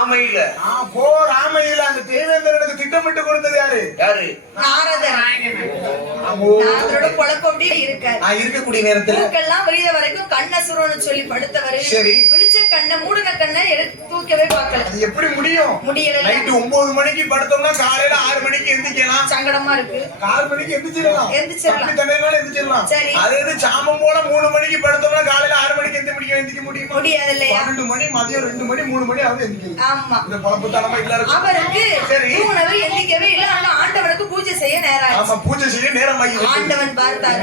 ஆமையில போர் ஆமையில அந்த தேவேந்திரனுக்கு திட்டமிட்டு கொடுத்தது யாரு? யாரு? நாரதர். நாரதரோட குழப்பம் அப்படி இருக்காரு. இருக்கக்கூடிய நேரத்துல தூக்கெல்லாம் விரித வரைக்கும் கண்ணசுரன்னு சொல்லி படுத்தவரு சரி விழிச்ச கண்ணை மூடின கண்ணை எடுத்து தூக்கவே பார்க்கல. அது எப்படி முடியும்? முடியல. நைட்டு 9 மணிக்கு படுத்தோம்னா காலையில 6 மணிக்கு எந்திரிக்கலாம். சங்கடமா இருக்கு. 6 மணிக்கு எந்திரிச்சிடலாம். எந்திரிச்சிடலாம். சரி. அதே இது சாமம் போல 3 மணிக்கு படுத்தோம்னா காலையில 6 மணிக்கு எந்திரிக்க முடியுமா? முடியாது இல்லையா? 12 மணி மதியம் 2 மணி 3 மணி ஆகுது எந்திரிக்கலாம். ஆமா. இந்த குழப்ப தனமா இல்ல அவருக்கு சரி தூணவர் எந்திரிக்கவே இல்ல. ஆனா ஆண்டவனுக்கு பூஜை செய்ய நேரம் ஆயிடுச்சு. ஆமா பூஜை செய்ய நேரம் ஆயிடுச்சு. ஆண்டவன் பார்த்தார்.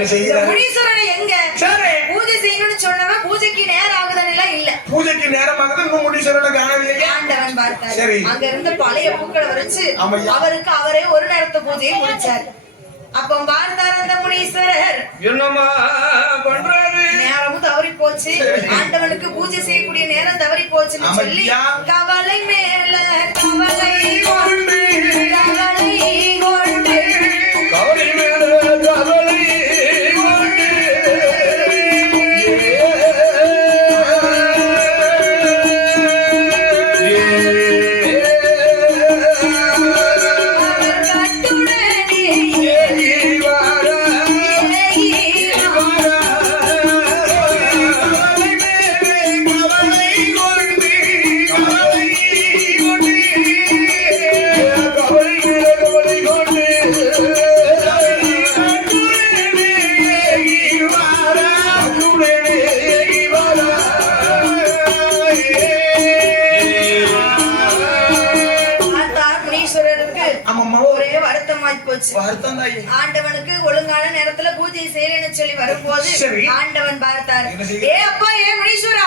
முனீஸ்வரனை எங்க? சரி பூஜை செய்யணும்னு சொன்னவன் பூஜைக்கு நேரம் ஆகுதுன்னு இல்ல. பூஜைக்கு நேரம் ஆகுது இன்னும் முனீஸ்வரனை காணவில்லையே. ஆண்டவன் பார்த்தார். சரி அங்க இருந்த பழைய பூக்களை வச்சு அவருக்கு அவரே ஒரு நேரத்து பூஜையை முடிச்சார். அப்ப பார்த்தார் அந்த முனீஸ்வரர் என்னமா பண்றாரு? நேரமும் தவறி போச்சு. ஆண்டவனுக்கு பூஜை செய்யக்கூடிய நேரம் தவறி போச்சுன்னு சொல்லி கவலை மேல கவலை கொண்டு கவலை கொண்டு கவலை மேல கவலை கொண்டு ஆண்டவனுக்கு ஒழுங்கான நேரத்துல பூஜை செய்யறேன்னு சொல்லி வரும்போது ஆண்டவன் பார்த்தார். ஏ அப்பா ஏ முனீஸ்வரா,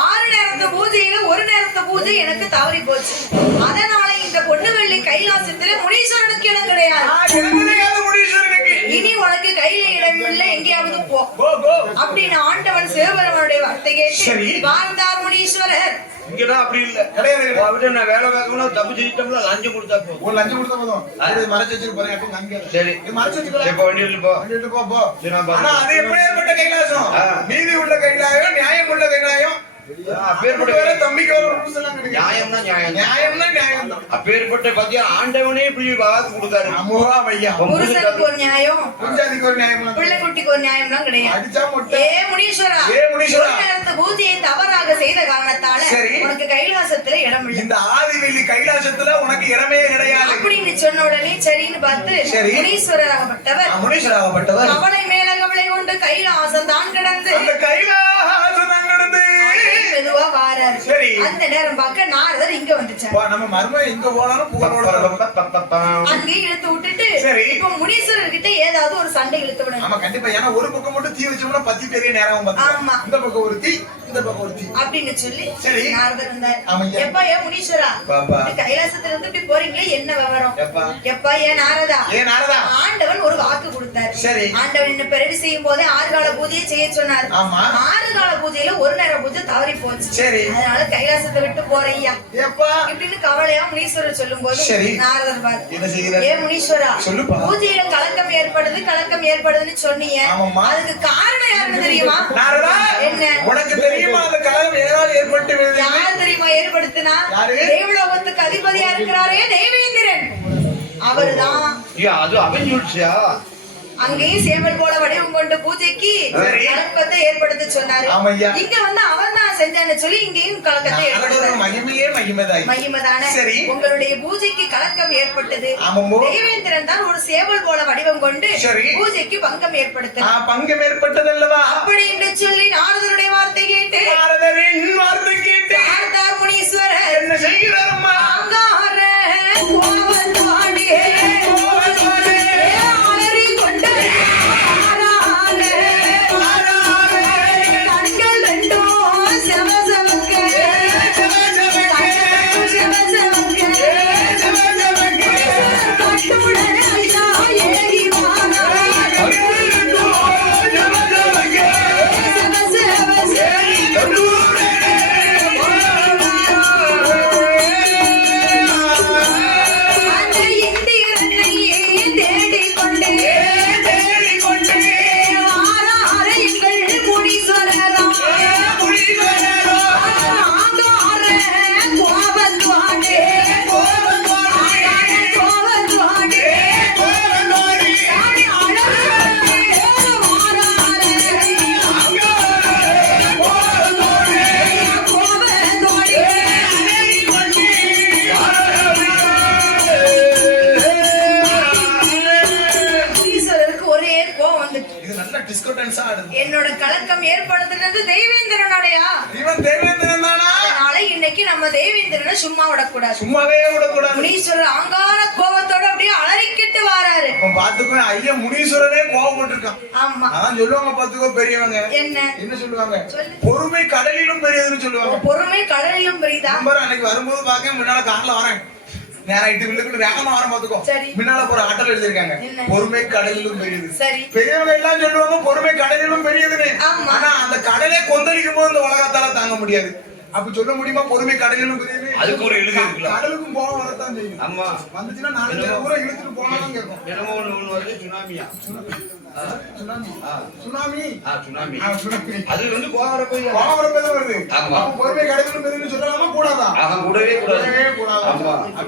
6 நேரத்து பூஜையில ஒரு நேரத்து பூஜை எனக்கு தவறி போச்சு. அதனால இந்த பொன்னுவெள்ளி கைலாசத்துல முனீஸ்வரனுக்கு இடம் கிடையாது. இனி உனக்கு கையில இடம் இல்ல, எங்கேயாவது போ அப்படின்னு ஆண்டவன் சிவபெருமானுடைய வார்த்தை கேட்டு வாழ்ந்தார் முனீஸ்வரர். இங்கதான் அப்படி இல்ல. கிடையாது. நான் வேலை வேகணும் தப்பு செஞ்சிட்டோம்ல, லஞ்சம் கொடுத்தா போதும். லஞ்சம் கொடுத்தா போதும். அது மறைச்சு வச்சிரு பாருங்க. சரி மறைச்சு வச்சுக்கலாம். இப்ப வண்டியில போ. ஆனா அது எப்பேற்பட்ட கைலாசம்? நீதி உள்ள கைலாயம், நியாயம் உள்ள கைலாயம். அப்பேற்பட்ட பத்தியா ஆண்டவனே இப்படி வாக்கு கொடுத்தாரு. புருஷனுக்கு ஒரு நியாயம், பிள்ளை குட்டிக்கு ஒரு நியாயம் தான் கிடையாது. ஏ முனீஸ்வரா, பூஜையை தவறாக செய்த காரணத்தால உனக்கு கைலாசத்துல இடம் இல்லை. இந்த ஆதிவெள்ளி கைலாசத்துல உனக்கு இடமே கிடையாது அப்படின்னு சொன்ன உடனே சரின்னு பார்த்து முனீஸ்வரராகப்பட்டவர் கவலை மேல கவலை கொண்டு கைலாசம் தான் கிடந்து மெதுவா வாராரு. அந்த நேரம் பார்க்க நாரதர் இங்க வந்துச்சாரு. நம்ம மர்மம் எங்க போனாலும் அங்கே இழுத்து விட்டுட்டு இப்ப முனீஸ்வரர் கிட்ட ஏதாவது ஒரு சண்டை இழுத்து விடணும். ஆமா கண்டிப்பா. ஏன்னா ஒரு பக்கம் மட்டும் தீ வச்சோம்னா 10 பெரிய நேரம். ஆமா இந்த பக்கம் ஒரு தீ, இந்த பக்கம் ஒரு தீ அப்படின்னு சொல்லி நாரதர் இருந்தார். எப்பா ஏ முனீஸ்வரா, கைலாசத்துல இருந்து இப்படி போறீங்களே, என்ன விவரம்? எப்பா ஏ நாரதா, ஆண்டவன் ஒரு வாக்கு கொடுத்தாரு. ஆண்டவன் என்ன பிறவி செய்யும் போதே 6 கால பூஜையை செய்ய சொன்னார். 6 கால பூஜையில ஒரு நேர பூஜை தவறி போச்சு. அதனால கைலாசத்தை விட்டு போறையா இப்படின்னு கவலையா முனீஸ்வரர் சொல்லும் போது நாரதர் பார்த்து, ஏ முனீஸ்வரா, பூஜையில கலக்கம் ஏற்படுதுன்னு சொன்னீங்க, அதுக்கு காரணம் யாருன்னு தெரியுமா? என்ன உனக்கு தெரியுமா? அந்த கலகம் யாரால் ஏற்பட்டு யார் தெரியுமா ஏற்படுத்தினா? தேவலோகத்துக்கு அதிபதியா இருக்கிறாரே தேவேந்திரன், அவருதான். அது அவஞ்சியா? அங்கேயும் சேவல் போல வடிவம் கொண்டு பூஜைக்கு கலக்கத்தை ஏற்படுத்த சொன்னாரு. இங்க வந்து அவன் தான் செஞ்சான்னு சொல்லி இங்கேயும் கலக்கத்தை மகிமதான உங்களுடைய பூஜைக்கு கலக்கம் ஏற்பட்டது. தேவேந்திரன் தான் ஒரு சேவல் போல வடிவம் கொண்டு பூஜைக்கு பங்கம் ஏற்பட்டது அல்லவா அப்படி என்று சொல்லி நாரதருடைய வார்த்தை கேட்டு பார்த்தார் முனீஸ்வரர். என்ன செய்கிறாரம்மா? தேவேந்திரனை சும்மா விடக்கூடாது. சும்மாவே விடக்கூடாது. முனீஸ்வரர் ஆங்கார கோபத்தோட அப்படியே அலறிக்கிட்டு வாராரு. பாத்துக்கோ, ஐயா முனீஸ்வரரே கோபப்பட்டிருக்கான். ஆமா, அதான் சொல்லுவாங்க பாத்துக்கோ பெரியவங்க. என்ன சொல்லுவாங்க? பொறுமை கடலிலும் பெரியதுன்னு சொல்லுவாங்க. பொறுமை கடலிலும் பெரியதா? அன்னைக்கு வரும்போது பாக்க முன்னால கார்ல வரேன், நேரா இட்டு வில்லுக்கு வேகமா வர பாத்துக்கோ. முன்னால போற ஆட்டோல எழுதிருக்காங்க பொறுமை கடலிலும் பெரியது. பெரியவங்க எல்லாம் சொல்லுவாங்க பொறுமை கடலிலும் பெரியதுன்னு. ஆனா அந்த கடலே கொந்தளிக்கும் போது இந்த உலகத்தால தாங்க முடியாது. அப்ப சொல்ல முடியுமா பொறுமை கடலிலும் பெரியது? அதுக்கு ஒரு எழுதி இருக்கலாம். கடலுக்கும் போக வரத்தான் செய்யும். ஆமா, வந்துச்சுன்னா 4 பேர் ஊரை இழுத்துட்டு போனாலும் கேட்கும். என்னமோ ஒண்ணு வருது, சுனாமியா? சுனாமி. அது வந்து கோவர போய் வருது. பொறுமை கடலிலும் பெரியதுன்னு சொல்லலாமா கூடாதா? கூடவே கூடாது.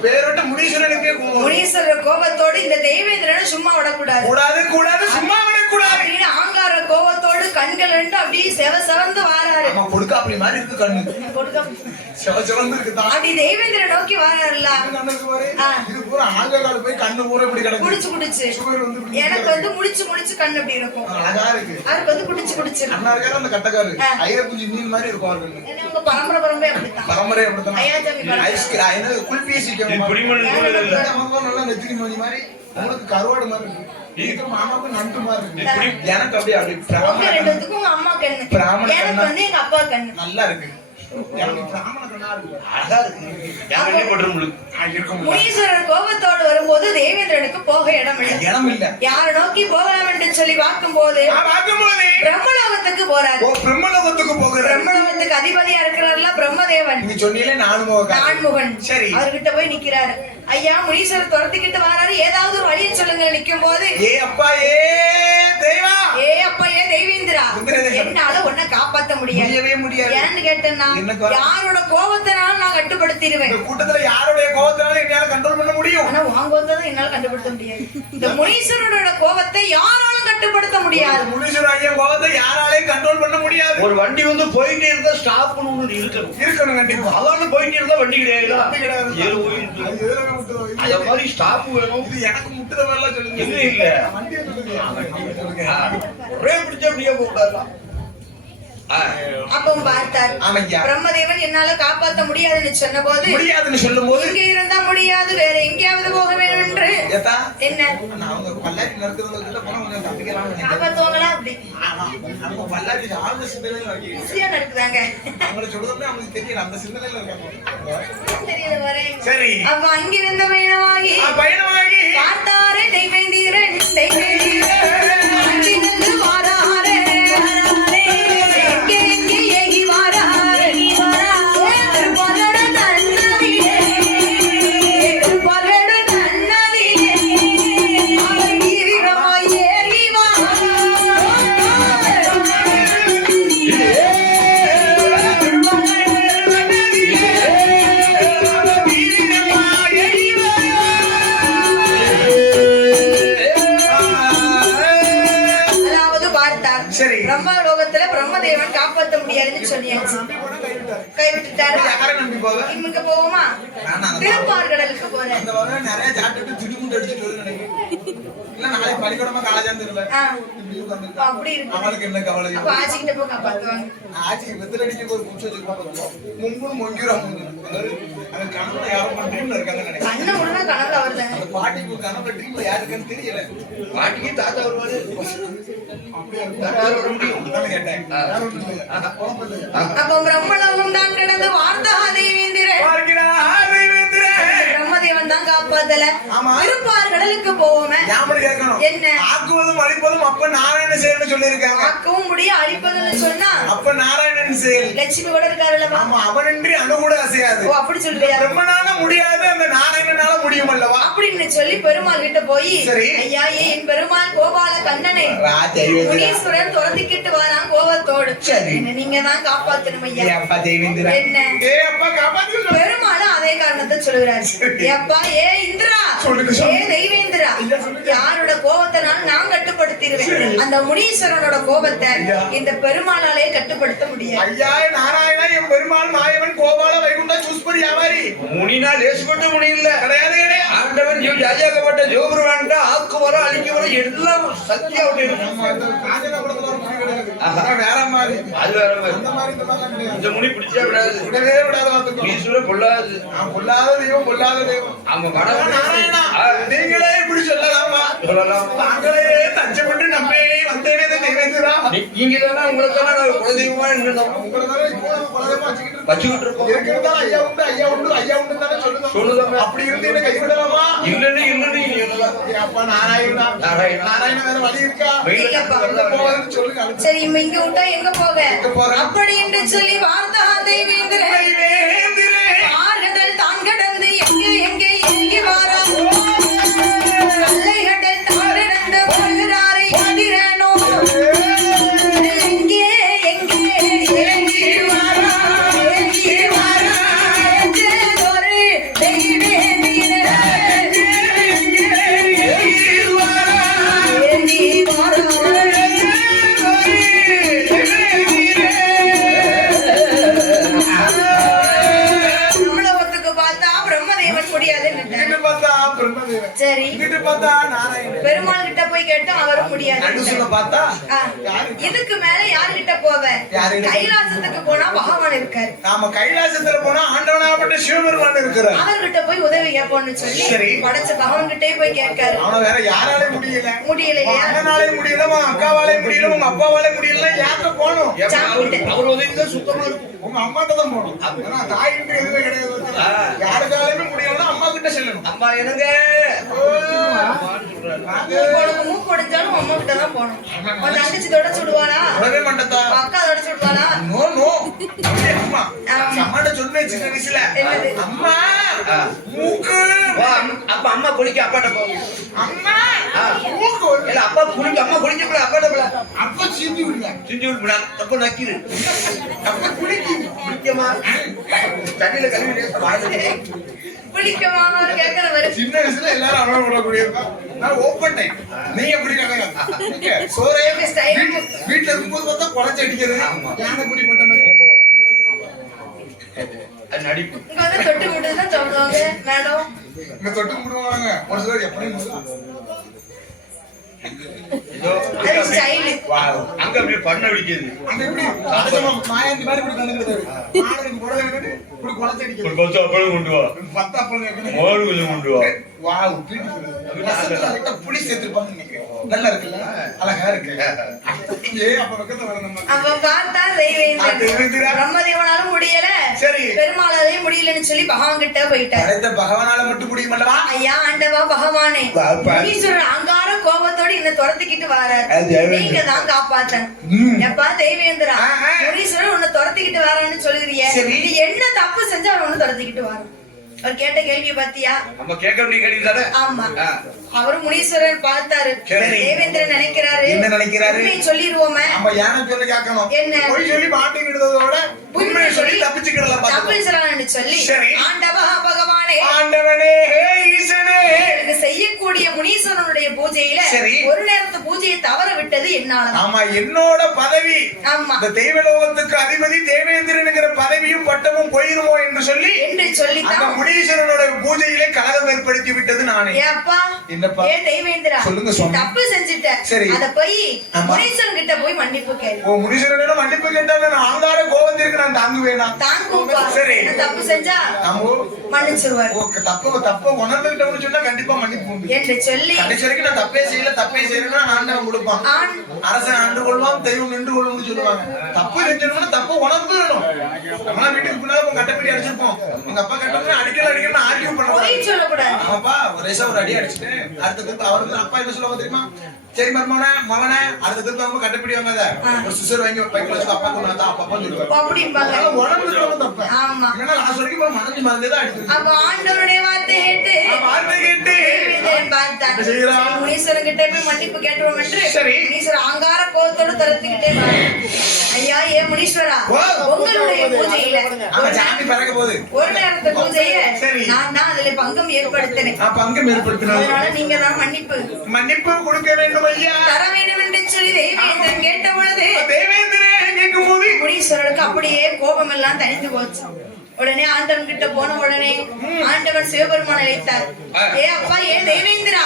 பேரோட்ட முனீஸ்வரனுக்கே முனீஸ்வரர் கோபத்தோடு இந்த தேவேந்திரனை சும்மா விடக்கூடாது. கூடாது சும்மா விடக்கூடாது அப்படின்னு ஆங்கார கோபத்தோடு கண்கள் ரெண்டு அப்படியே செவந்து வாராரு. கொடுக்க அப்படி மாதிரி இருக்கு கண்ணு. அப்படி தேவேந்திர நோக்கி வாராருல்ல, இது பூரா ஆங்ககால போய் கண்ணு பூரா இப்படி கிடக்கு. குடிச்சு எனக்கு வந்து முடிச்சு கண்ணு அப்படி இருக்கும். அதுக்கு வந்து குடிச்சு அந்த கட்டக்காரு ஐர குஞ்சி மீன் மாதிரி இருக்கும். உங்க பரம்பரை அப்படித்தான். நல்லா நெத்திரி மணி மாதிரி, உங்களுக்கு கருவாடு மாதிரி இருக்கு. மாமாவுக்கு நண்டு மாதிரி இருக்கு. எனக்கு அப்படியே அம்மா கண்ணு, எனக்கு வந்து எங்க அப்பா கண்ணு நல்லா இருக்கு. முனீஸ்வரர் கோபத்தோடு வரும்போது தேவேந்திரனுக்கு போக இடம் இல்ல. யார நோக்கி போகலாம் என்று சொல்லி பார்க்கும் போது பிரம்மலோகத்துக்கு போறாரு. பிரம்மலோகத்துக்கு அதிபதியா இருக்கிறார்ல பிரம்மதேவன், நான்முகன். அவர்கிட்ட போய் நிக்கிறாரு. ஐயா முனீஸ்வரர் துரத்திக்கிட்டு வராரு, ஏதாவது ஒரு வழியை சொல்லுங்க. நிக்கும் போது தேவேந்திரா, என்னால உன்னை காப்பாத்த முடியவே முடியாது. ஏன்னு கேட்டேன்னா யாரோட கோபத்தினாலும் நான் கட்டுப்படுத்திடுவேன். கூட்டத்துல யாரோட கோபத்தினாலும் என்னால கண்ட்ரோல் பண்ண முடியும். ஆனா உன் கோபத்தை என்னால கட்டுப்படுத்த முடியாது. இந்த முனீஸ்வரனோட கோபத்தை யாராலும் கட்டுப்படுத்த முடியாது. முனீஸ்வரர் ஐயா கோபத்தை யாராலையும் கண்ட்ரோல் பண்ண முடியாது. ஒரு வண்டி வந்து போயிட்டே இருந்தா ஸ்டாப் பண்ணணும் இருக்கணும் கண்டிப்பா. அதாவது போயிட்டே இருந்தா வண்டி கிடையாது. அதே மாதிரி ஸ்டாப் வேணும். இது எனக்கு முட்டுற மாதிரி எல்லாம் சொல்லுங்க. இல்ல வண்டியை ஒரே பிடிச்ச அப்படியே போகலாம். அப்பவும் பார்த்தார் பிரம்மதேவன், என்னால காப்பாற்ற முடியாதுன்னு சொன்ன போது, சொல்லும் போது இங்க இருந்தா முடியாது, வேற எங்கேயாவது போக வேணும் என்று என்ன காப்பாத்துவாங்களா அப்படி நடக்குதாங்க. அப்ப அங்கிருந்த பயணமாகி பார்த்தாரே தெய்வேந்திரன் அங்கிருந்து வாராரே. பிரம்மலோகத்துல பிரம்மதேவன் காப்பாற்ற முடியாதுன்னு சொல்லியாச்சு, கைவிட்டுட்டாரு. இங்க போவோமா? திருப்பார்கடலுக்கு போறேன். அப்படி இருக்கு. அவளுக்கு என்ன கவலை? ஆச்சிக்கிட்ட போய் காப்பாத்துவாங்க. ஆச்சி வெத்தலடிக்கு ஒரு குச்சி வச்சிருப்பாங்க. முங்குன்னு மொங்கிரும். அது கனவுல யாரோ பண்றீங்க இருக்காங்க நினைக்கிறேன். கண்ண முழுனா கனவுல வருதாங்க. அந்த பாட்டிக்கு கனவுல ட்ரீம்ல யாருக்குன்னு தெரியல. பாட்டிக்கு தாத்தா வருவாரு. அப்படியே தாத்தா வர முடியும். நான் கேட்டேன். அப்ப பிரம்மலோகம் தான் கிடந்து வார்த்தா தேவேந்திரன். பிரம்மதேவன் தான் காப்பாத்தல. திருப்பார்கடலுக்கு போவோமே. என்ன ஆக்குவதும் அழிப்பதும் அப்ப நாராயண செயல்னு சொல்லியிருக்காங்க. ஆக்கவும் முடியும் அழிப்பதுன்னு சொன்னா அப்ப நாராயணன் செயல். லட்சுமி கூட இருக்காருல்ல. ஆமா, அவனின்றி அணு கூட அசையாது. ஓ அப்படி சொல்றியா? பிரம்மனால முடியாது, அந்த நாராயணனால முடியும் அல்லவா அப்படின்னு சொல்லி பெருமாள் கிட்ட போய், ஐயா என் பெருமாள் கோபால கண்ணனை முனீஸ்வரன் துரத்திக்கிட்டு வரான் கோபத்தோடு, நீங்க தான் காப்பாத்தணும் ஐயா. என்ன பெருமாள் அதே காரணத்தை சொல்லுகிறாரு. அப்பா ஏ இந்திரா, ஏ தெய்வேந்திரா, யாரோட கோபத்தினால நான் கட்டுப்படுத்திடுவேன், அந்த முனீஸ்வரனோட கோபத்தை இந்த பெருமாளாலே கட்டுப்படுத்த முடியாது. ஐயா நாராயணா, என் பெருமாள் மாயவன் கோபால வைகுண்ட சூஸ்பரி வியாபாரி. முனினா லேசுபட்ட முனி இல்ல, கிடையாது கிடையாது. ஆண்டவன் ஜாஜாக்கப்பட்ட ஜோபுருவான்டா ஆக்கு வர அழிக்க வர எல்லாம் சத்தியா விட்டு வேற மாதிரி அது வேற மாதிரி. அந்த மாதிரி இந்த மாதிரி கிடையாது. இந்த முனி பிடிச்சா விடாது, விடவே விடாத பார்த்துக்கோ. ஈஸ்வர பொல்லாது. பொல்லாத தெய்வம் பொல்லாத தெய்வம். ஆமா மனம் நாராயணா, நீங்களே இப்படி சொல்லலாமா? சொல்லலாம். தாங்களே தஞ்சப்பட்டு நம்பி வந்தேனே தெய்வேந்திரா. நீங்க தானே உங்களுக்கு தானே நான் குலதெய்வமா இருந்தோம் உங்களை தானே இப்போ நம்ம குலதெய்வமா வச்சுக்கிட்டு வச்சுக்கிட்டு இருக்கோம். இருக்கிறதா ஐயா உண்டு ஐயா உண்டு ஐயா உண்டு தானே சொல்லுங்க. சொல்லுதாங்க. அப்படி இருந்து என்ன கைவிடலாமா? இல்லன்னு இல்லன்னு நீ சொல்லலாம். அப்பா நாராயணா, நாராயணா. நாராயண வேற வழி இருக்கா? இல்லப்பா. எங்க போவாதுன்னு சொல்லுங்க. சரி இங்க விட்டா எங்க போக எங்க போக? அப்படி என்று சொல்லி வார்த்தா தெய்வேந்திரன் தெய்வேந்திரே, ஆறுகடல் தான் கடந்து எங்கே எங்கே எங்கே வாரா கல்லைகடல் தான் கடந்து வருகிறாரே எதிரனோ எங்கே எங்கே எங்கே வாரா எங்கே வாரா என்றொரு தெய்வேந்திரன் எங்கே வாரா நம்மளவத்துக்கு பார்த்தா பிரம்மதேவன் முடியாதுன்னு இங்கிட்டு பார்த்தா பிரம்மதேவன், சரி இங்கிட்டு பார்த்தா நாராயணன், பெருமாள் கிட்ட போய் கேட்டா அவரும் முடியாது நடுசுல பார்த்தா இதுக்கு மேல யாருகிட்ட போவேன் யாருகிட்ட? கைலாசத்துக்கு போனா பகவான் இருக்காரு நாம கைலாசத்துல போனா ஆண்டவனாகப்பட்ட சிவபெருமான் இருக்கிறார். அவர்கிட்ட போய் உதவி கேட்போம்னு சொல்லி சரி. படைச்ச பகவான் கிட்டே போய் கேட்காரு அவன வேற யாராலே முடியல, முடியலையா அண்ணனாலே முடியல, உங்க அக்காவாலே முடியல, உங்க அப்பாவாலே முடியல, யார்கிட்ட போகணும்? அவர் உதவி தான் சுத்தமா இருக்கும். உங்க அம்மாட்ட தான் போகணும். ஏன்னா தாயின்றி எதுவுமே கிடையாது. யாருக்காலுமே முடியலன்னா அம்மா கிட்ட செல்லணும். அம்மா என்னங்க அம்மான்னு சொல்றாரு. மூக்கு உடைஞ்சாலும் அம்மா கிட்ட தான் போகணும் உன் தங்கச்சி தொடச்சு விடுவாளா உடவே மாட்டதா? அக்கா தொடச்சு விடுவாளா நோ நோ, அப்படியே அம்மா. ஆமா. அம்மாட்ட சொன்னேன் சின்ன வயசுல, என்னது? அம்மா மூக்கு, வா, அப்ப அம்மா குளிக்க அப்பாட்ட போகும். அம்மா மூக்கு, இல்ல அப்பா குளிக்க அம்மா குளிக்க போல அப்பாட்ட போல அப்ப சீந்தி விடுங்க, செஞ்சு விடுறா. தப்பு நக்கிரு அப்ப குளிக்கு. குளிக்கமா தண்ணியில கழுவி வாயில பிடிக்குமா கேட்கற வரை சின்ன வயசுல எல்லாரும் அவ்வளவு விடக்கூடியதுதான். நான் ஓப்பன் டைம், நீ எப்படி கிடையாது. சோறையே வீட்டுல இருக்கும்போது பார்த்தா குழச்சி அடிக்கிறது, யானை குடி போட்ட மாதிரி. அது நடிப்பு. இங்க வந்து தொட்டு மட்டும் தான் சொல்லுவாங்க மேடம் இங்க தொட்டு குடுவாங்க ஒரு சிலர் எப்படி இதோ அது ஸ்டைல் அங்க அப்படியே பண்ண அடிக்குது. அங்க எப்படி மாயாண்டி மாதிரி இப்படி கலந்துருக்காரு. ஆளுக்கு புடவை விட்டுட்டு இப்படி குழச்சி அடிக்கிறது. ஒரு 10 அப்பளம் கொண்டு வா, 10 அப்பளம் கேட்கணும். மோர் கொஞ்சம் கொண்டு வா. வாவ், ரசத்துல புளி சேர்த்திருப்பாங்க இன்னைக்கு. நல்லா இருக்குல்ல, அழகா இருக்கு. அப்ப பக்கத்துல வரணும். அப்ப பார்த்தா தெய்வேந்திரன் பிரம்மதேவனாலும் முடியல, சரி. பெருமாளாலையும் முடியலன்னு சொல்லி பகவான் கிட்ட போயிட்டாரு. அடுத்த பகவானால மட்டும் முடியும் அல்லவா? ஐயா ஆண்டவா பகவானே, ஈஸ்வரன் அங்கார கோபத்தோடு என்ன துரத்திக்கிட்டு வராரு, நீங்க தான் காப்பாத்தணும். எப்பா தெய்வேந்திரா, ஈஸ்வரன் உன்னை துரத்திக்கிட்டு வரான்னு சொல்லுறிய, நீ என்ன தப்பு செஞ்சா அவன் ஒண்ணு துரத்திக்கிட்டு வரான். அவர் கேட்ட கேள்வி பாத்தியா? நம்ம கேட்க வேண்டிய கேள்வி தானே. ஆமா. அவரும் முனீஸ்வரர் பார்த்தாரு. தேவேந்திரன் நினைக்கிறாரு, என்ன நினைக்கிறாரு? உண்மையை சொல்லிடுவோமே. நம்ம யானை சொல்லி கேட்கணும். என்ன? போய் சொல்லி மாட்டிக்கிட்டதோட உண்மையை சொல்லி தப்பிச்சுக்கிடலாம். தப்பிச்சுக்கலாம்னு சொல்லி ஆண்டவா பகவானே, ஆண்டவனே ஈசனே, எனக்கு செய்யக்கூடிய முனீஸ்வரனுடைய பூஜையில ஒரு நேரத்து பூஜையை தவற விட்டது என்னால. ஆமா, என்னோட பதவி, ஆமா, இந்த தெய்வலோகத்துக்கு அதிபதி தேவேந்திரனுங்கிற பதவியும் பட்டமும் போயிருமோ என்று சொல்லி அந்த முனீஸ்வரனோட பூஜையிலே கலகம் ஏற்படுத்தி விட்டது நானே. ஏப்பா ஏ தெய்வேந்திரா, சொல்லுங்க சுவாமி. தப்பு செஞ்சுட்ட, சரி, அத போய் முனீஸ்வரன் கிட்ட போய் மன்னிப்பு கேளு. ஓ, முனீஸ்வரனிடம் மன்னிப்பு கேட்டா நான் ஆங்கார கோபத்திற்கு நான் தாங்குவேனா? தாங்குப்பா. சரி, தப்பு செஞ்சா மன்னிச்சிருவாரு. ஓ, தப்பு உணர்ந்துட்டோம்னு சொன்னா கண்டிப்பா மன்னிப்பு உண்டு என்று சொல்லி கடைசி வரைக்கும் நான் தப்பே செய்யலன்னா ஆண்டவன் கொடுப்பான். அரசன் ஆண்டு கொள்வான், தெய்வம் நின்று கொள்ளும்னு சொல்லுவாங்க. தப்பு செஞ்சோம்னா தப்பு உணர்ந்துடணும். நம்ம வீட்டுக்கு பின்னால உங்க கட்டப்படி அடிச்சிருப்போம், உங்க அப்பா கட்டப்படி அடிக்கல ஆர்கியூ பண்ண சொல்லக்கூடாது. ஆமாப்பா, ஒரேசா ஒரு அடி அடிச்சுட்டு அடுத்த திருப்பி அவருக்கு அப்பா என்ன சொல்லுவாங்க தெரியுமா? சரி மகனே அடுத்த திருப்பி அவங்க கட்டப்படி வாங்காத, ஒரு சிசர் வாங்கி பைக்கில் வச்சு அப்பா கொண்டு வந்தா அப்பா சொல்லுவாங்க. உணர்ந்துடணும் தப்பு. ஆமா, ஏன்னா நான் வரைக்கும் மறந்துதான் அடிச்சு. அப்ப ஆண்டவருடைய வார்த்தை கேட்டு முனீஸ்வரன் கிட்ட போய் மன்னிப்பு கேட்டுவோம் என்று முனீஸ்வரன் ஆங்கார கோபத்தோடு துரத்திக்கிட்டே ஐயா ஏ முனீஸ்வரா, உங்களுடைய பூஜையில ஒரு நேரத்து பூஜைய நான் தான் அதுல பங்கம் ஏற்படுத்தினேன். அதனால நீங்க தான் மன்னிப்பு கொடுக்க வேண்டும் ஐயா, தர வேண்டும் என்று சொல்லி தேவேந்திரன் கேட்ட பொழுது முனீஸ்வரனுக்கு அப்படியே கோபம் எல்லாம் தணிந்து போச்சு. உடனே ஆண்டவன் கிட்ட போன உடனே ஆண்டவன் சிவபெருமானை அழைத்தார். ஏ அப்பா ஏ தேவேந்திரா,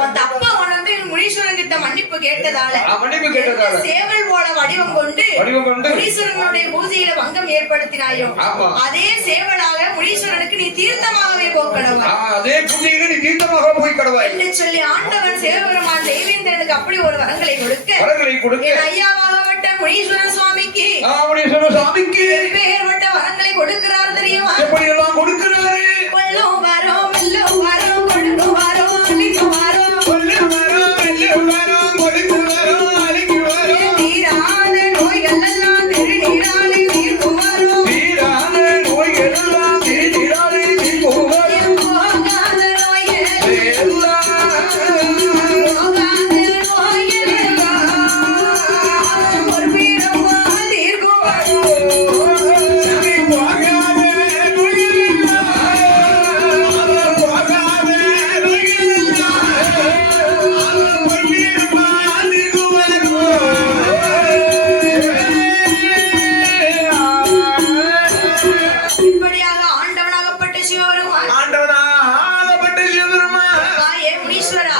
உன் தப்ப உணர்ந்து முனீஸ்வரன் கிட்ட மன்னிப்பு கேட்டதால மன்னிப்பு கேட்டதால சேவல் போல வடிவம் கொண்டு முனீஸ்வரனுடைய பூஜையில பங்கம் ஏற்படுத்தினாயோ அதே சேவலாக முனீஸ்வரனுக்கு நீ தீர்த்தமாகவே போக்கடவா அதே பூஜையில நீ தீர்த்தமாக போய் கடவா என்று சொல்லி ஆண்டவன் சிவபெருமான் தெய்வேந்திரனுக்கு அப்படி ஒரு வரங்களை கொடுக்க என் ஐயாவாகப்பட்ட முனீஸ்வரன் சுவாமிக்கு எப்பேற்பட்ட வரங்களை கொடுக்கிறார் தெரியுமா? எப்படி எல்லாம் கொடுக்கிறாரு? கொல்லும் வரோம் வெல்லும் வரோம் கொடுக்கும் வரோம் அழிக்கும் வரோம் தீராத நோய்கள் எல்லாம் திருநீராலே தீர்க்கும் வரோம் போகாத நோய்கள் ஒரு பீடமா தீர்க்கும் இப்படியாக ஆண்டவனாகப்பட்ட சிவபெருமான் முனீஸ்வரா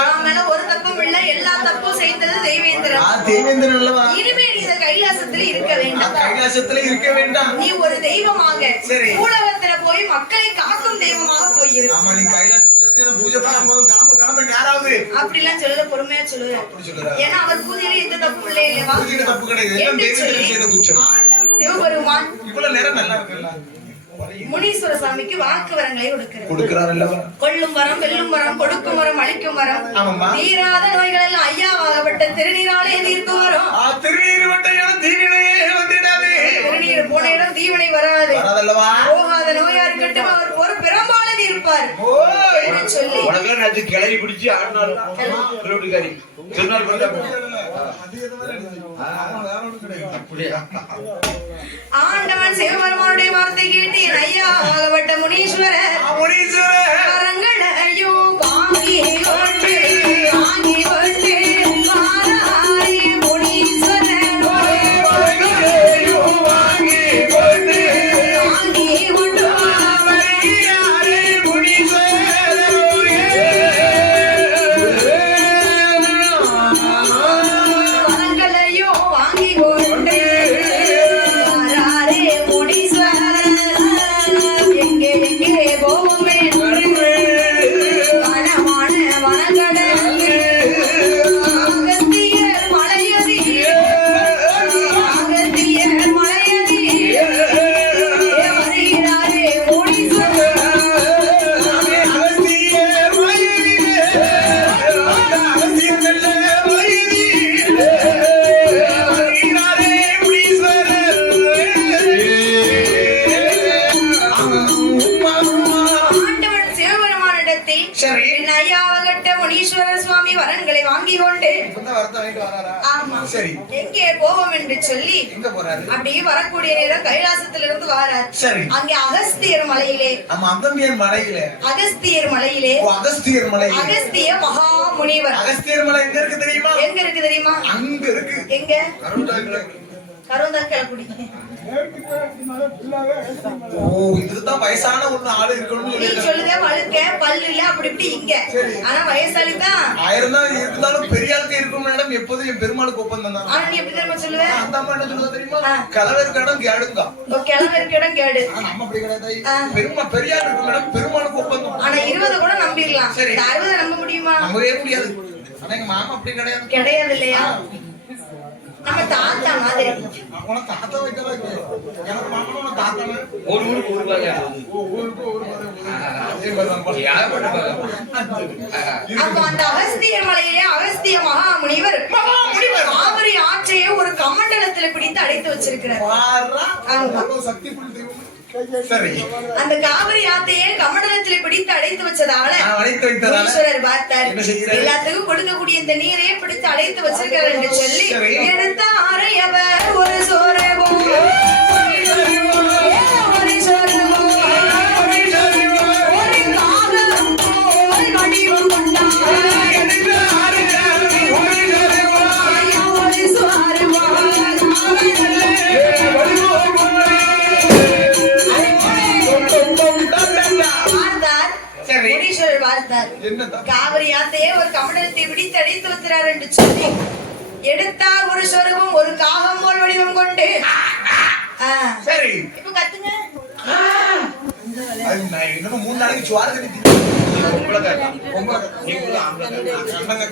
அவன் மேல ஒரு தப்பும் இல்ல, எல்லா தப்பும் செய்தது தெய்வேந்திரன். இனிமேல் இந்த கைலாசத்துல இருக்க வேண்டாம். நீ ஒரு தெய்வமாக பூலகத்துல போய் மக்களை காக்கும் தெய்வமாக போயிரு. அப்படிலாம் சொல்லுற பொறுமையா சொல்லுற. ஏன்னா அவர் பூஜையில எந்த தப்பும் இல்லை இல்லவா? ஆண்டவன் சிவபெருமான் இவ்வளவு நேரம் நல்லா இருக்குல்ல, முனீஸ்வர சாமிக்கு வாக்கு வரங்களை கொடுக்கிறார். கொள்ளும் வரம் வெல்லும் வரம் கொடுக்கும் வரம் அழிக்கும் வரம் தீராத நோய்கள் எல்லாம் ஐயாவாகப்பட்ட திருநீராலே தீர்க்கும் வரும். திருநீர் போன இடம் தீவினை வராது. போகாத நோயா இருக்கட்டும் அவர் ஒரு பெரும்பால தீர்ப்பார் சொல்லி கிளவி பிடிச்சு ஆண்டவன் சிவபெருமானுடைய வார்த்தை கேட்டு என் ஐயா ஆகப்பட்ட முனீஸ்வரர் வரங்களையோ வாங்கி கொண்டு வாராரே முனீஸ்வரன் வாங்கி கொண்டு வரங்களையோ வாங்கி கொண்டு வாராரே முனீஸ்வரன் எங்கே போவோமே வனமான வனங்கடல் அகத்தியர் மலையதி வருகிறாரே முனீஸ்வரன் ஆண்டவன் சிவபெருமானிடத்தில் என் ஐயாவகட்ட முனீஸ்வரர் சுவாமி வரங்களை வாங்கி கொண்டு ஆமா எங்கே போவோம் என்று சொல்லி அப்படியே வரக்கூடிய நேரம் கைலாசத்திலிருந்து வாரார். அங்கே அகஸ்தியர் மலையிலே அகஸ்திய மகா முனிவர். அகஸ்தியர் மலை எங்க இருக்கு தெரியுமா? அங்க இருக்கு. எங்க? கருந்தாக்கலக்குடி. இதுதான் வயசான ஒண்ணு ஆளு இருக்கணும்னு நீ சொல்லுதே வழுக்க பல்லு இல்ல அப்படி இப்படி இங்க. ஆனா வயசாளி தான். ஆயிரம் தான் இருந்தாலும் பெரிய ஆளுக்கு இருக்கும் மேடம். எப்போதும் என் பெருமாளுக்கு ஒப்பந்தம் தான். ஆனா நீ எப்படி தெரியுமா சொல்லுவ? அந்த அம்மா என்ன சொல்லுவா தெரியுமா? கிழவருக்கு இடம் கேடுங்க. கிழவருக்கு இடம் கேடு. நம்ம அப்படி கிடையாது. பெரிய ஆளு இருக்கு மேடம். பெருமாளுக்கு ஒப்பந்தம். ஆனா 20 கூட நம்பிடலாம். 60 நம்ப முடியுமா? நம்பவே முடியாது. ஆனா எங்க மாமா அப்படி கிடையாது இல்லையா? நம்ம தாத்தா மாதிரி. தாத்தா வைக்கிறா எனக்கு மாமா தாத்தா ஒரு ஊருக்கு அப்ப அந்த அகஸ்தியர் மலையிலே அகஸ்திய மகா முனிவர் காவிரி ஆற்றையே ஒரு கமண்டலத்துல பிடித்து அடைத்து வச்சிருக்கிறார். அந்த காவிரி ஆத்தையே கமண்டலத்துல பிடித்து அடைத்து வச்சதால ஈஸ்வரர் பார்த்தார் எல்லாத்துக்கும் கொடுக்கக்கூடிய இந்த நீரையே பிடித்து அடைத்து வச்சிருக்கிறார் என்று சொல்லி எடுத்த அறையவர் ஒரு சோரகோ முனீஸ்வரர் பார்த்தார். என்னதான் காவிரி ஆத்தையே ஒரு கமண்டலத்தை பிடித்து அடித்து வைக்கிறார் என்று சொல்லி எடுத்தார். ஒரு சொருபம் ஒரு காகம் போல் வடிவம் கொண்டு. சரி இப்ப கத்துங்க. இன்னும் 3 நாளைக்கு சுவார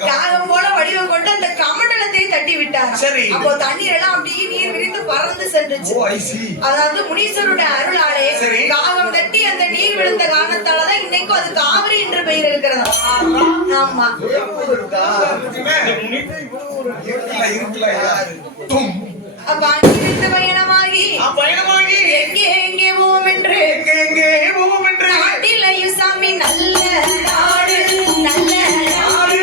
காகம் போல வடிவம் கொண்டு அந்த கமண்டலத்தை தட்டி விட்டார். சரி. அப்போ தண்ணீர் எல்லாம் அப்படியே நீர் விரிந்து பறந்து சென்றுச்சு. அதாவது முனீஸ்வருடைய அருளாலே காகம் தட்டி அந்த நீர் விழுந்த காரணத்தாலதான் இன்னைக்கும் அது காவிரி என்று பெயர் இருக்கிறது. ஆமா அப்ப அங்கிருந்து பயணமாகி எங்கே போவோம் என்று நாட்டிலையும் சாமி நல்ல நாடு நல்ல நாடு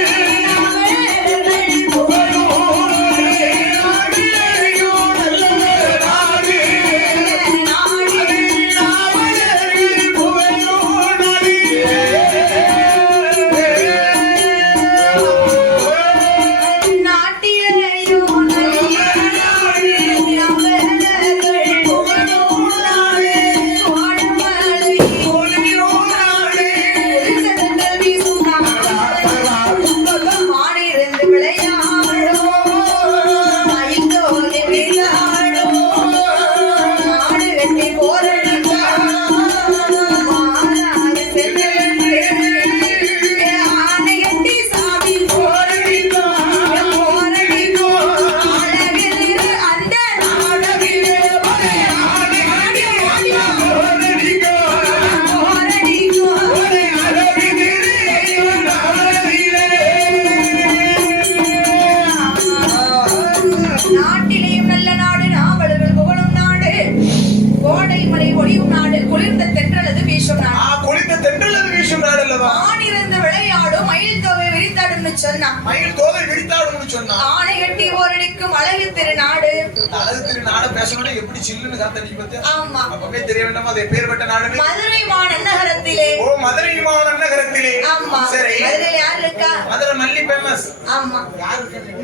ஆனை கட்டி ஓரடிக்கும் அழகு திருநாடு. அழகு திருநாடு பேசணும்னா எப்படி சில்லுன்னு காத்தடிக்கு பத்தி. ஆமா அப்பவே தெரிய வேண்டாமா அது பேர்பட்ட நாடு மதுரை மாநகரத்திலே. ஓ மதுரை மாநகரத்திலே. ஆமா சரி. மதுரையில யார் இருக்கா? மதுரை மல்லி ஃபேமஸ். ஆமா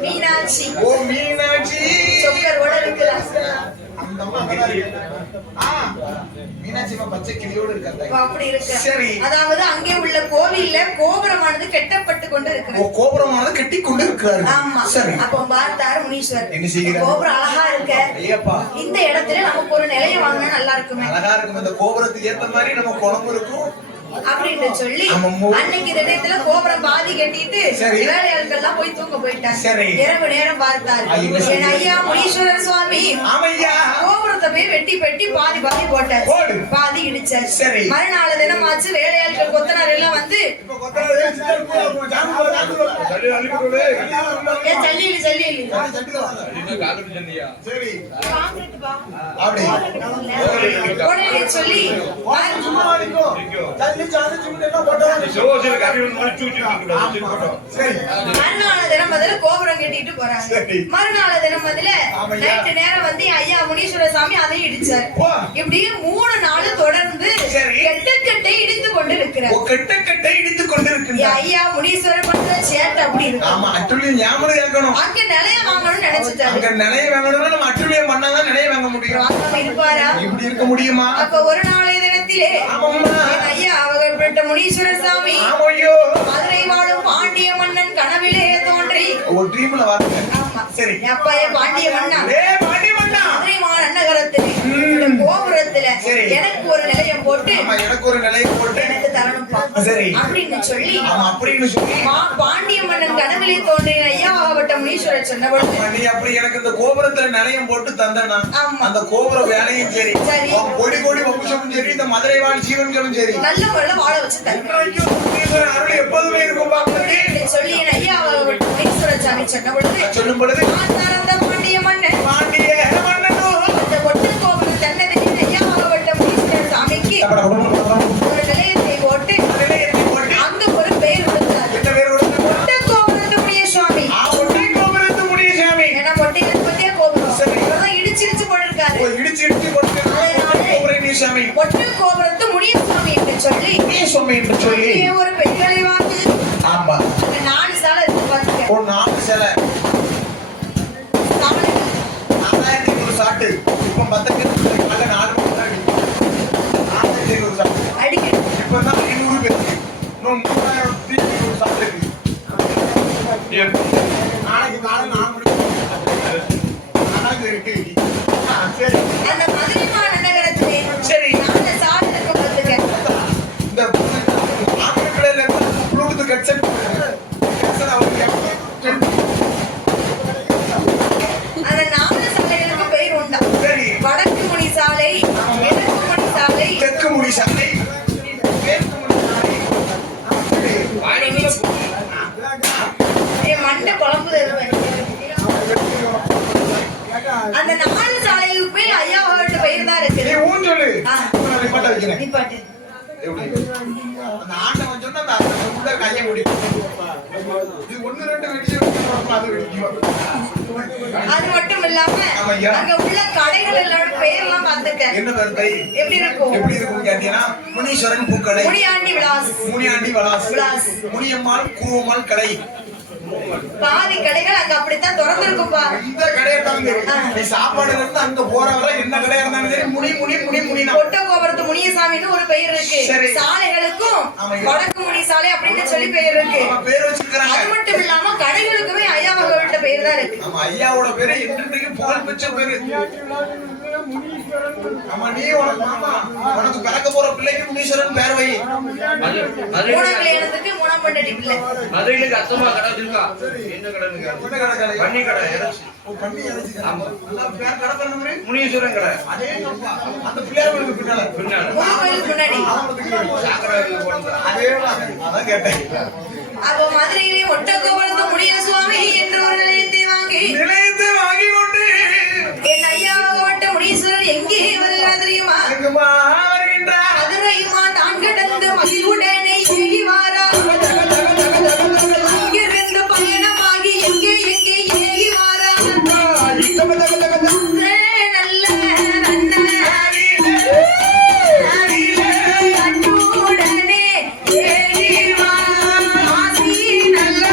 மீனாட்சி. ஓ மீனாட்சி சொக்கரோட இருக்கிறா. அந்த மீனாட்சி பச்சை கிளியோடு இருக்காங்க. அப்படி இருக்கு. சரி. அதாவது அங்கே உள்ள கோவில்ல கோபுரமானது கட்டப்பட்டு கொண்டு இருக்கிறது. கோபுரமானது கட்டி கொண்டு இருக்கிறாரு. ஆமா சரி. அப்ப பார்த்தார் முனீஸ்வரர். என்ன செய்கிறார்? கோபுரம் அழகா இருக்கு. ஐயப்பா இந்த இடத்துல நமக்கு ஒரு நிலைய வாங்கினா நல்லா இருக்குமே. அழகா இருக்கும். இந்த கோபுரத்துக்கு ஏத்த மாதிரி நம்ம குழம்பு இருக்கும் அப்படின்னு சொல்லி அன்னைக்கு தினத்துல கோபுரம் பாதி கட்டிட்டு வேலையாட்கள் எல்லாம் போய் தூங்க போயிட்டாங்க. இரவு நேரம் பார்த்தார் என் ஐயா முனீஸ்வரர் சுவாமி கோபுரத்தை போய் வெட்டி பெட்டி பாதி போட்டார். பாதி இடிச்சார். மறுநாள் தினமாச்சு வேலையாட்கள் கொத்தனார் எல்லாம் வந்து சொல்லி மறுநாள் தினம் பதில கோபுரம் கட்டிட்டு போறாங்க. மறுநாள் தினம் பதில நைட்டு நேரம் வந்து ஐயா முனீஸ்வர சாமி அதை இடிச்சார். இப்படியே 3 நாள் தொடர்ந்து கெட்டக்கட்டை இடித்து கொண்டு இருக்கிறார். ஐயா முனீஸ்வரர் பண்ற சேட்டை அப்படி இருக்கு. அங்க நிலைய வாங்கணும்னு நினைச்சிட்டாரு. இருப்பாரா? இருக்க முடியுமா? அப்ப ஒரு நாளைய தினத்திலே ஐயா அவர்கள்பட்ட முனீஸ்வரர் சாமி மதுரை வாழும் பாண்டிய மன்னன் கனவிலே தோன்றி அப்பைய பாண்டிய மன்னா மதுரை மாநகரத்திலே கோபுரத்துல எனக்கு ஒரு நிலையம் போட்டு எனக்கு தரணும்பா அப்படின்னு சொல்லி பாண்டிய மன்னன் கனவிலே தோன்றின ஐயா ஆகப்பட்ட முனீஸ்வரர் சொன்னபொழுது நீ அப்படி எனக்கு இந்த கோபுரத்துல நிலையம் போட்டு தந்தனா அந்த கோபுர வேலையும் சரி கொடி கொடி வம்சமும் சரி இந்த மதுரை வாழ் ஜீவன்களும் சரி நல்ல முறையில வாழ வச்சு தருவேன் அருள் எப்போதுமே இருக்கும் சொல்லி என் ஐயா ஆகப்பட்ட முனீஸ்வரர் சாமி சொன்ன பொழுது சொல்லும் பொழுது பாண்டிய மன்னன் அந்த ஒட்டு கோபுரம் தன்னதை ஐயா ஆகப்பட்ட முனீஸ்வரர் சாமிக்கு ஒரு நிலையத்தை போட்டு அங்கு ஒரு பெயர் கொடுத்தார். ஒட்டு கோபுரத்து முனிய சுவாமி. ஏன்னா ஒட்டை பத்தியா கோபுரம் இடிச்சு போட்டிருக்காரு. ஒட்டு கோபுரத்து முனிய சுவாமி என்று சொல்லி ஒரு பெண்களை வாங்கி 4 சாலை இருக்கு பாத்துக்க. 4 சிலை 4100 சாட்டு இப்ப 10 பேர் 4 அடிக்கடி இப்பதான் 500 பேருக்கு இன்னும் 3000 மண்டை குழம்பு அந்த 4 சாலைகளுக்குமே ஐயா அவர்கிட்ட பெயர் தான் இருக்கு. நீ ஊன் சொல்லு. ஆ. நான் நிப்பாட்ட வைக்கிறேன். நிப்பாட்டு. எப்படி? அந்த ஆண்டவன் சொன்னா அந்த உள்ள கையை மூடி. இது 1 2 வெடிச்சு அது வெடிக்கும். அது மட்டும் இல்லாம அங்க உள்ள கடைகள் எல்லாம் பெயர்லாம் பார்த்துக்க. என்ன பேர் கை? எப்படி இருக்கும்? எப்படி இருக்கும் கேட்டீங்கன்னா முனீஸ்வரன் பூக்கடை, முனியாண்டி விலாஸ், முனியாண்டி விலாஸ், முனியம்மாள் கூவம்மாள் கடை. பாதி கடைகள் அங்க அப்படித்தான் திறந்திருக்கும்பா. இந்த கடையை தான் நீ சாப்பாடுல இருந்து அங்க போற வரை என்ன கடையா இருந்தாலும் சரி முனி முனி முனி முனி கொட்டகோபுரத்து முனியசாமின்னு ஒரு பெயர் இருக்கு. சாலைகளுக்கும் வடக்கு முனி சாலை அப்படின்னு சொல்லி பெயர் இருக்கு. பேர் வச்சிருக்காங்க. அது மட்டும் இல்லாம கடைகளுக்குமே ஐயா அவர்களோட பெயர் தான் இருக்கு. ஆமா ஐயாவோட பேரு என்றைக்கு புகழ் பெற்ற பேரு. ஆமா நீ உனக்கு பிறக்க போற பிள்ளைக்கு முனீஸ்வரன் பேர் வை. மூணாம் கல்யாணத்துக்கு மூணாம் பண்டடி பிள்ளை. மதுரையில அத்தமா கடை வச்சிருக்கா. என்ன கடைங்க? பண்ணி கடை இறைச்சி. பண்ணி இறைச்சி. ஆமா. நல்லா பேர் கடை பண்ணு. முனீஸ்வரன் கடை. அதே அந்த பிள்ளையாருக்கு பின்னால. கோயிலுக்கு முன்னாடி. சாக்கடைக்கு போறதா. அதே அதான் கேட்டேன். அப்போ மதுரையிலே ஒட்டகோபுரத்து முனிய சுவாமி என்ற ஒரு நிலையத்தை வாங்கி கொண்டு என் ஐயாவட்ட முனீஸ்வரர் எங்கே வருகிறார் தெரியுமா? மதுரையுமா தான் கடந்து மகிழ்வுடனே ஏகி வாரா. அங்கிருந்து பயணமாகி எங்கே ஏகி வாரா. நல்ல கட்டுடனே ஏகி வாரா. ஆசி நல்ல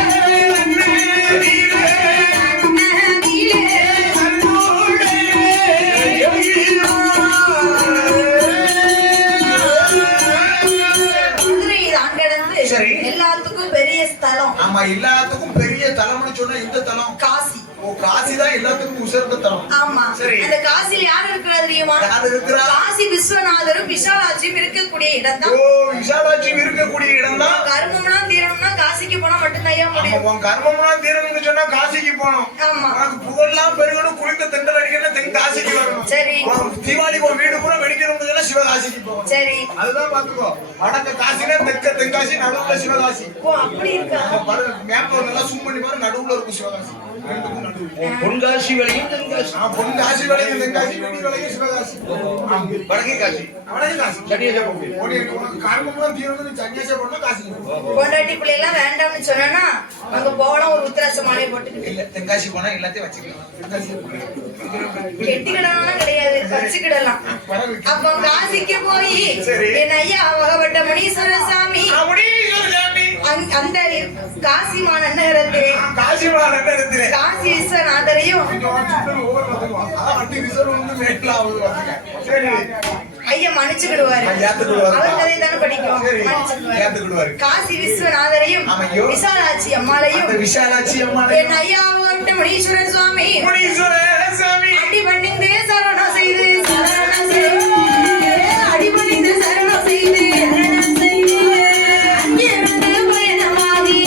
எல்லாத்துக்கும் பெரிய ஸ்தலம். ஆமா எல்லாத்துக்கும் பெரிய தலம்னு சொன்னா இந்த தலம் காசி. ஓ காசி தான் எல்லாத்துக்கும் உசர்ந்த தலம். ஆமா. சரி. அந்த காசில யார் இருக்கிறா தெரியுமா? யார் இருக்கிறா? காசி விஸ்வநாதரும் விஷாலாட்சியும் இருக்கக்கூடிய இடம் தான். ஓ விஷாலாட்சி இருக்கக்கூடிய இடம் தான். கர்மம்லாம் தீரணும்னா காசிக்கு போனா மட்டும் தான் முடியும். உன் கர்மம்லாம் தீரணும்னு சொன்னா காசிக்கு போகணும். ஆமா. உனக்கு புகழ்லாம் பெருகணும், குளித்த தென்றல் அடிக்கணும், தென் காசிக்கு வரணும். சரி. தீபாவளி உன் வீடு பூரா வெடிக்கணும்னு சொன்னா சிவகாசிக்கு போகணும். சரி. அதுதான் பாத்துக்கோ. வடக்கு காசினா தென்காசி, நடுவுல சிவகாசி. ஓ அப்படி இருக்கா? மேப்ல நல்லா ஜூம் பண்ணி பாரு, நடுவுல இருக்கும் சிவகாசி. பொன்காசி வளையும் தென்காசி. பொன்காசி வளையும் தென்காசி, வெடி வளையும் சிவகாசி. வடக்கே காசி. வடக்கே காசி. சன்னியாசா போங்க. உனக்கு கர்மம்லாம் தீரணும்னு சன்னியாசா போனா காசிக்கு போ. பொண்டாட்டி பிள்ளை எல்லாம் வேண்டாம்னு சொன்னா அங்க போகலாம். ஒரு உத்தராட்ச மாலையை போட்டுக்கிட்டு இல்ல தென்காசி போனா எல்லாத்தையும் வச்சுக்கலாம். தென்காசி கெட்டிக்கிடலாம் கிடையாது, வச்சுக்கிடலாம். அப்ப காசிக்கு போய் என் ஐயா அவகப்பட்ட முனீஸ்வர சாமி அந்த காசி மாநகரத்திலே காசி விஸ்வநாதரையும் ஐயா மன்னிச்சுக்கிடுவாரு. அவர் கதை தானே படிக்கும். மன்னிச்சுக்கிடுவாரு. காசி விஸ்வநாதரையும் விஷாலாட்சி அம்மாளையும் என் ஐயா அவகப்பட்ட முனீஸ்வரன் சுவாமி அடிபணிந்து சரணம் செய்து அடிபணிந்து சரணம் செய்து அங்கிருந்து பயணமாகி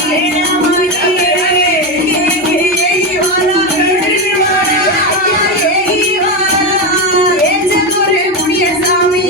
ஏற்றதொரு முனிய சாமி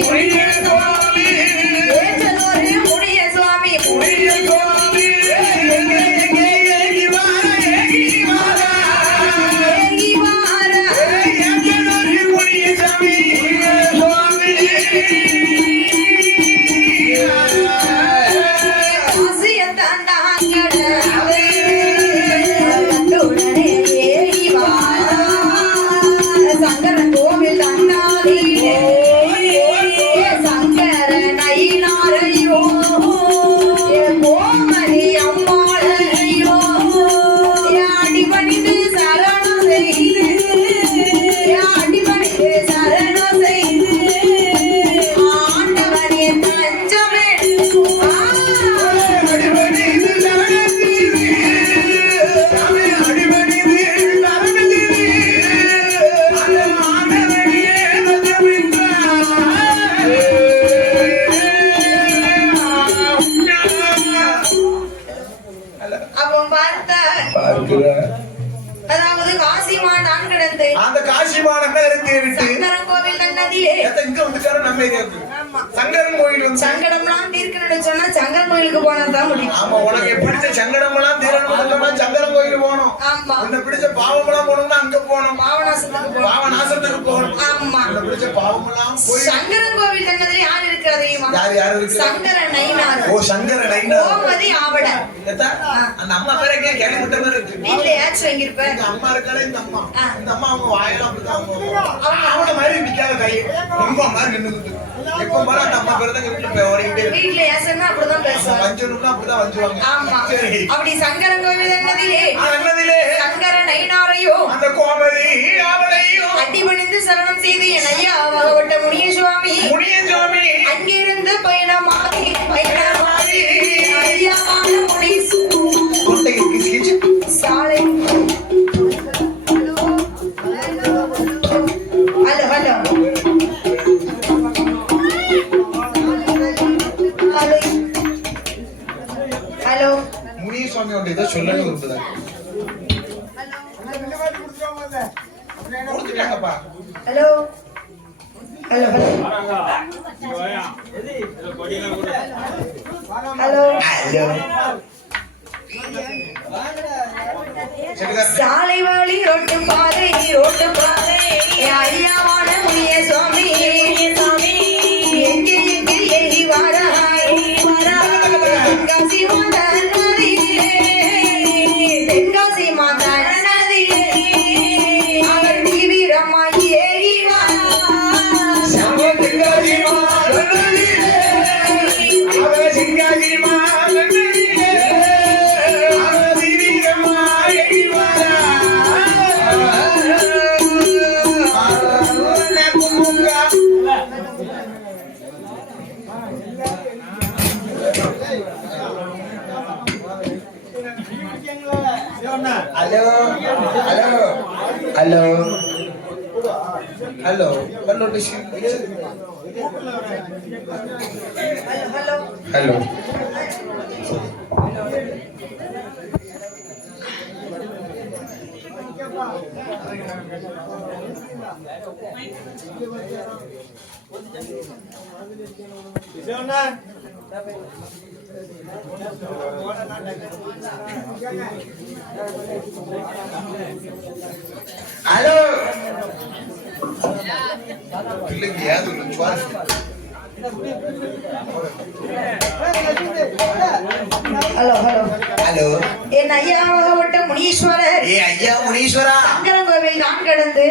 சங்கரன் கோவில் தன்னாலே சங்கர நயினாரையோ கோமதி அம்மாளையோ அடிபணிந்து சரணம் செய்து அடிபணிந்து சரணம் செய்து ஆண்டவனே தஞ்சமே அதாவது காசிமா நான் கிடந்து அந்த காசிமான விட்டு சங்கரன் கோவில் நன்னதிலே இங்க வந்துட்டாரு நம்ம ஏரியாவுக்கு. சங்கரன் கோயில் வந்து சங்கடம்லாம் தீர்க்கணும்னு சொன்னா சங்கரன் கோயிலுக்கு போனா தான் முடியும். ஆமா, உனக்கு பிடிச்ச சங்கடம் எல்லாம் தீரணும்னு சொன்னா சங்கரன் கோயில் போகணும். ஆமா, உன்னை பிடிச்ச பாவம் எல்லாம் போகணும்னா அங்க போகணும். பாவநாசத்துக்கு போகணும். ஆமா, உன்னை பிடிச்ச பாவம் எல்லாம் போய் சங்கரன் கோவில் தன்னதுல யார் இருக்கிற தெரியுமா? யார் இருக்கு? சங்கர நயினார். ஓ, சங்கர நயினார். கோமதி ஆவட. அந்த அம்மா பேரை கேள்விப்பட்ட மாதிரி இருக்கு. வீட்டுல ஏச்சு வாங்கிருப்ப. இந்த அம்மா இருக்காளே, இந்த அம்மா அவங்க வாயெல்லாம் அப்படிதான் அவன மாதிரி நிக்காத கை ரொம்ப மாதிரி நின்னுக்குது. எப்ப பாரு அந்த அம்மா பேரை தான் வீட்டுல ஓடிக்கிட்டே இருக்கு. வீட்டுல ஏசன்னா அப்படிதான் பேசுவாங்க. வஞ்சனும்னா அப்படிதான் வஞ்சுவாங்க. ஆமா, அப்படி சங்கரன் கோவில் தன்னதிலே சங்கர நயினாரையோ அந்த கோமதி ஆவடையோ அடிபணிந்து சரணம் செய்து என் ஐயா அவகப்பட்ட முனிய சுவாமி அங்கிருந்து பயணமாகி ஐயாவான முனி சாலை. ஹலோ ஹலோ ஹலோ ஹலோ முனிய சுவாமியோட ஏதோ சொல்லணும் இருந்ததா? கொடுத்துட்டாங்கப்பா. ஹலோ ஹலோ ஹலோ சாலை வழி ரோட்டு பாதை ஐயாவான முனிய சுவாமி எங்கே எங்கே ஏறி வாராய் தென்காசி மாதா நதியிலே தென்காசி மாதா நதியிலே அவர் தீவிரமாய் ஏறி hello hello hello hello hello hello hello பிள்ளைக்கு ஏது ஹலோ ஹலோ ஹலோ என் ஐயாவாகப்பட்ட முனீஸ்வரர் ஐயா முனீஸ்வரா சங்கரன் கோவில் நான் கடந்து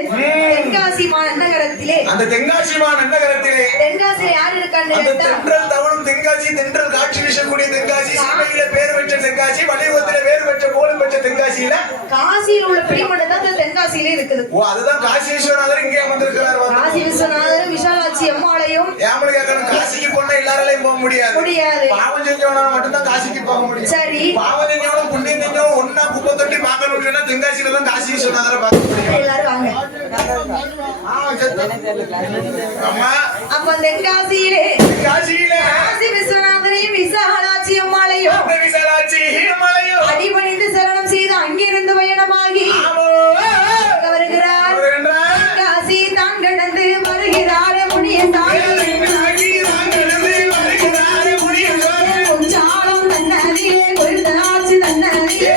தென்காசி மாநகரத்திலே அந்த தென்காசி மாநகரத்திலே தென்காசியில யார் இருக்கான்னு அந்த தென்றல் தவழும் தென்காசி தென்றல் காட்சி வீசக்கூடிய தென்காசி சீமையில பேர் பெற்ற தென்காசி வலியுறுத்தில பேர் பெற்ற கோலம் பெற்ற தென்காசியில காசியில் உள்ள பிடிமணம் தான் தென்காசியில இருக்குது. ஓ, அதுதான் காசி விஸ்வநாதர் இங்கே வந்திருக்கிறார். காசி விஸ்வநாதர் விசாலாட்சி அம்மாளையும் ஏமலை கேட்கணும். காசிக்கு போனா எல்லாராலையும் போக முடியாது. பாவம் செஞ்சவனால மட்டும்தான் காசிக்கு போக முடியும். சரி, பாவம் செஞ்சவனும் புண்ணியம் செஞ்சவனும் ஒன்னா குப்பை தொட்டி பார்க்கணும்னா தென்காசியில தான் காசி விஸ்வநாதரை பார்க்க முடியும். எல்லாரும் வாங்க. அம்மா, அப்ப தென்காசியிலே காசி விஸ்வநாதரையும் விசாலாட்சி அம்மாளையும் அடிபணிந்து சரணம் செய்து அங்கிருந்து பயணமாகி வருகிறார். காசி தான் கடந்து வருகிறார் முனிய சாமி. குஞ்சாலம் தன்னதிலே குளிர்ந்தாச்சு தன்னதிலே